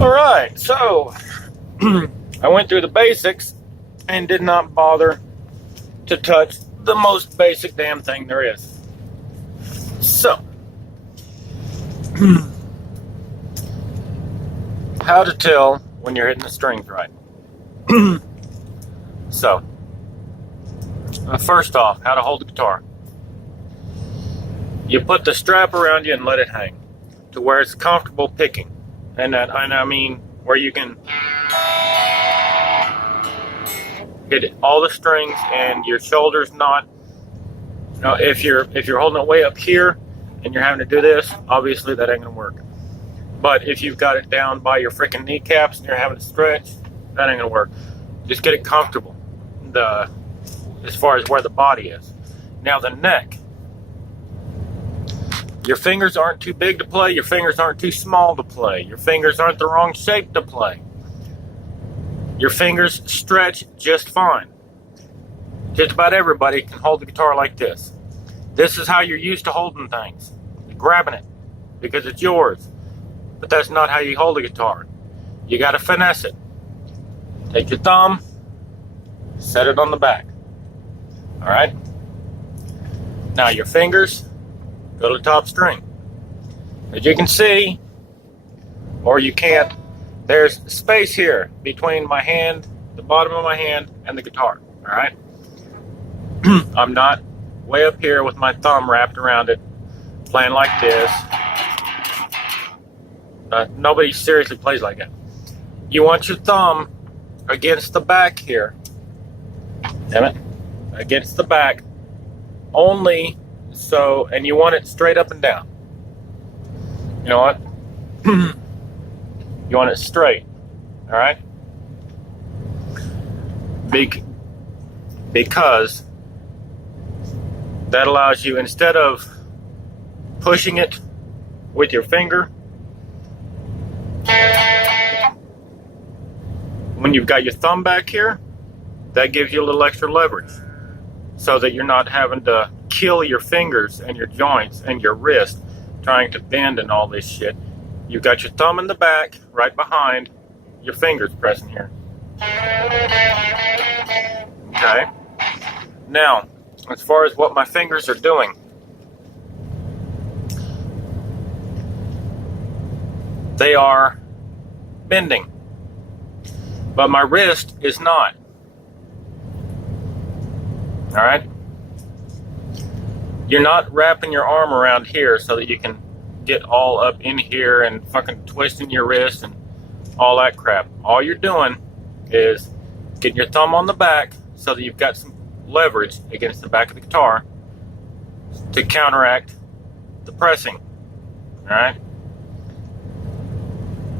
Alright, so I went through the basics and did not bother to touch the most basic damn thing there is. So, how to tell when you're hitting the strings right. So, first off, how to hold the guitar. You put the strap around you and let it hang to where it's comfortable picking. And I mean where you can hit all the strings and your shoulders not. You know, if you're holding it way up here and you're having to do this, obviously that ain't gonna work. But if you've got it down by your freaking kneecaps and you're having to stretch, that ain't gonna work. Just get it comfortable. As far as where the body is. Now the neck. Your fingers aren't too big to play. Your fingers aren't too small to play. Your fingers aren't the wrong shape to play. Your fingers stretch just fine. Just about everybody can hold the guitar like this. This is how you're used to holding things. You're grabbing it because it's yours. But that's not how you hold a guitar. You got to finesse it. Take your thumb, set it on the back. All right? Now your fingers go to the top string. As you can see, or you can't, there's space here between my hand, the bottom of my hand, and the guitar. All right? I'm not way up here with my thumb wrapped around it, playing like this. Nobody seriously plays like that. You want your thumb against the back here. Damn it. Against the back. Only so, and you want it straight up and down. You know what? You want it straight. Alright? Because that allows you, instead of pushing it with your finger, when you've got your thumb back here, that gives you a little extra leverage so that you're not having to kill your fingers and your joints and your wrist trying to bend and all this shit. You've got your thumb in the back right behind your fingers pressing here. Okay. Now, as far as what my fingers are doing, they are bending, but my wrist is not. All right? You're not wrapping your arm around here so that you can get all up in here and fucking twisting your wrist and all that crap. All you're doing is getting your thumb on the back so that you've got some leverage against the back of the guitar to counteract the pressing. All right?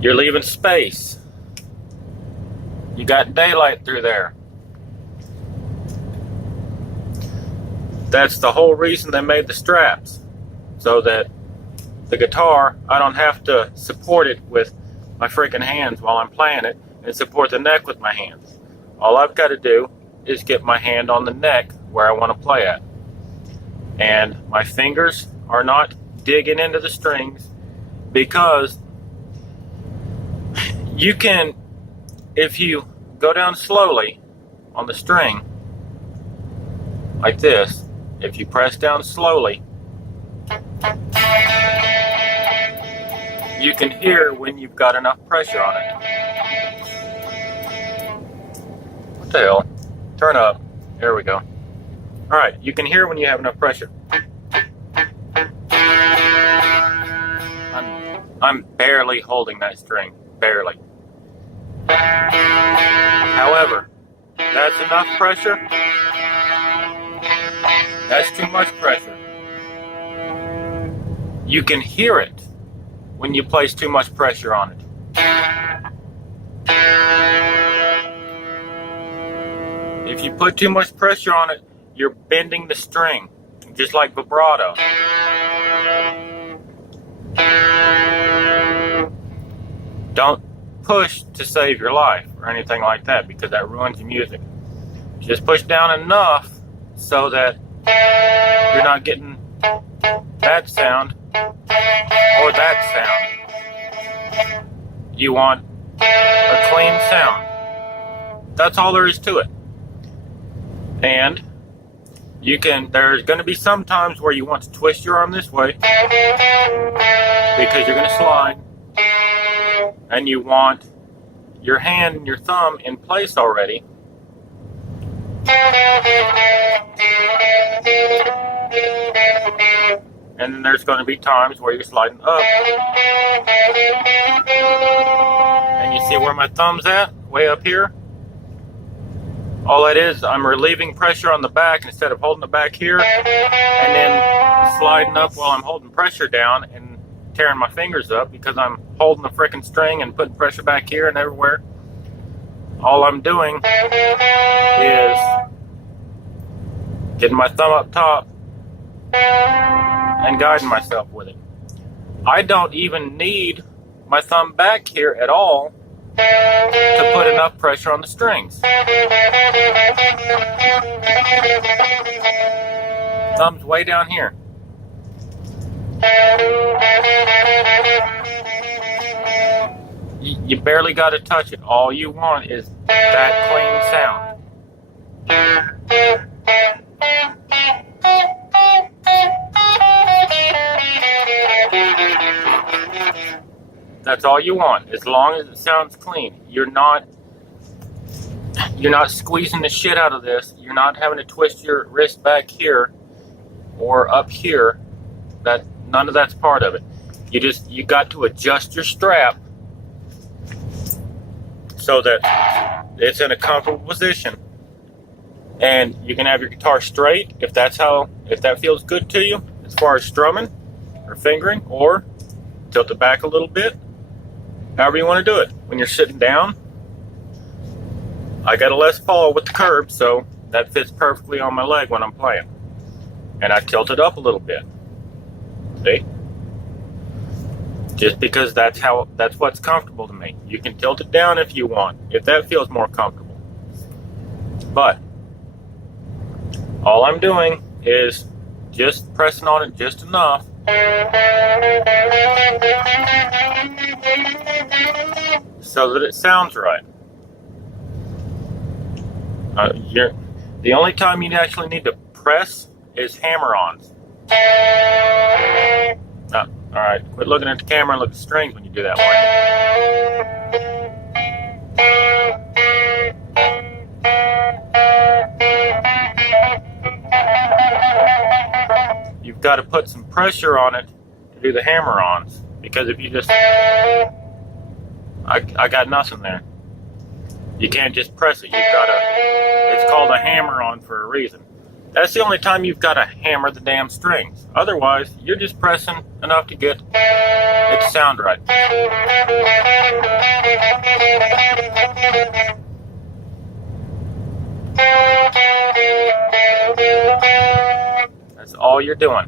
You're leaving space. You got daylight through there. That's the whole reason they made the straps, so that the guitar, I don't have to support it with my freaking hands while I'm playing it and support the neck with my hands. All I've got to do is get my hand on the neck where I want to play at. And my fingers are not digging into the strings, because you can, if you go down slowly on the string, like this, if you press down slowly, you can hear when you've got enough pressure on it. What the hell? Turn up. There we go. Alright, you can hear when you have enough pressure. I'm barely holding that string. Barely. However, that's enough pressure. That's too much pressure. You can hear it when you place too much pressure on it. If you put too much pressure on it, you're bending the string, just like vibrato. Don't push to save your life or anything like that, because that ruins your music. Just push down enough so that you're not getting that sound or that sound. You want a clean sound. That's all there is to it. And there's going to be some times where you want to twist your arm this way because you're going to slide, and you want your hand and your thumb in place already. And then there's going to be times where you're sliding up. And you see where my thumb's at? Way up here? All that is, I'm relieving pressure on the back instead of holding the back here and then sliding up while I'm holding pressure down and tearing my fingers up because I'm holding the frickin' string and putting pressure back here and everywhere. All I'm doing is getting my thumb up top and guiding myself with it. I don't even need my thumb back here at all to put enough pressure on the strings. Thumb's way down here. You barely got to touch it. All you want is that clean sound. That's all you want, as long as it sounds clean. You're not squeezing the shit out of this. You're not having to twist your wrist back here or up here. None of that's part of it. You got to adjust your strap so that it's in a comfortable position, and you can have your guitar straight if that feels good to you as far as strumming or fingering, or tilt it back a little bit. However you want to do it. When you're sitting down, I got a Les Paul with the curb, so that fits perfectly on my leg when I'm playing. And I tilt it up a little bit. See? Just because that's what's comfortable to me. You can tilt it down if you want, if that feels more comfortable. But all I'm doing is just pressing on it just enough so that it sounds right. The only time you actually need to press is hammer-ons. Alright, quit looking at the camera and look at the strings when you do that way. You've got to put some pressure on it to do the hammer-ons, because if you just... I got nothing there. You can't just press it. You've got to... It's called a hammer-on for a reason. That's the only time you've got to hammer the damn strings. Otherwise, you're just pressing enough to get it to sound right. That's all you're doing.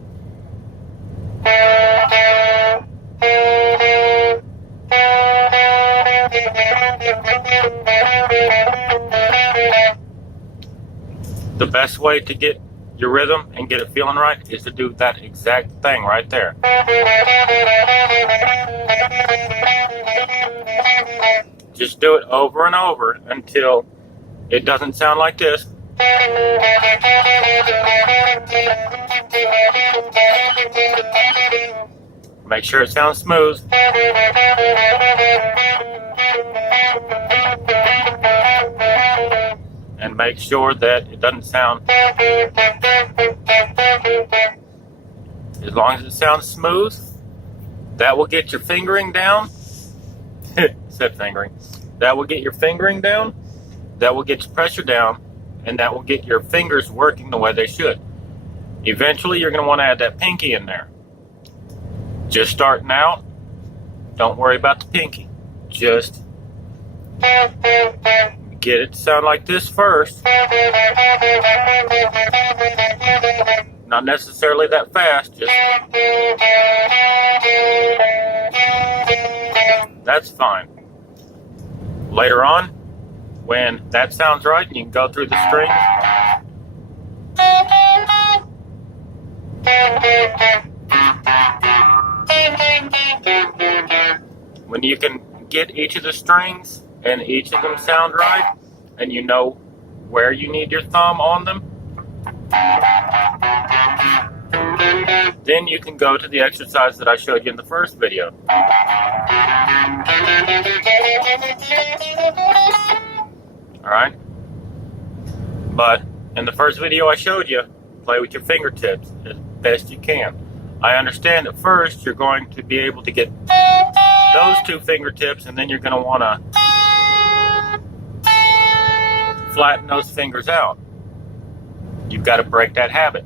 The best way to get your rhythm and get it feeling right is to do that exact thing right there. Just do it over and over until it doesn't sound like this. Make sure it sounds smooth. And make sure that it doesn't sound... As long as it sounds smooth, that will get your fingering down. Said fingering. That will get your fingering down. That will get your pressure down. And that will get your fingers working the way they should. Eventually, you're going to want to add that pinky in there. Just starting out, don't worry about the pinky. Just get it to sound like this first. Not necessarily that fast, just... That's fine. Later on, when that sounds right and you can go through the strings, when you can get each of the strings and each of them sound right, and you know where you need your thumb on them, then you can go to the exercise that I showed you in the first video. Alright? But in the first video I showed you, play with your fingertips as best you can. I understand at first you're going to be able to get those two fingertips, and then you're going to want to flatten those fingers out. You've got to break that habit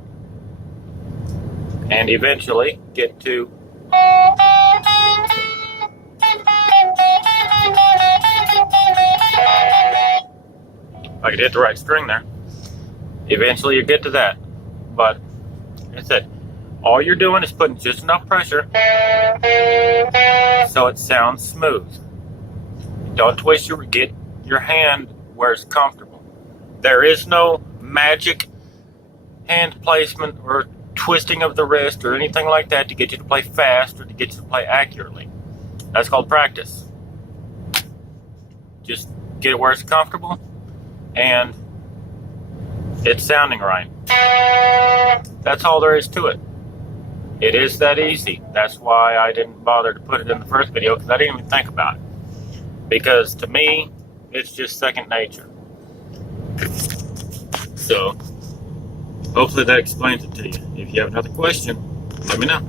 and eventually get to if I could hit the right string there. Eventually you get to that. But like I said, all you're doing is putting just enough pressure so it sounds smooth. Don't twist get your hand where it's comfortable. There is no magic hand placement or twisting of the wrist or anything like that to get you to play fast or to get you to play accurately. That's called practice. Just get it where it's comfortable and it's sounding right. That's all there is to it. It is that easy. That's why I didn't bother to put it in the first video, because I didn't even think about it. Because to me, it's just second nature. So, hopefully that explains it to you. If you have another question, let me know.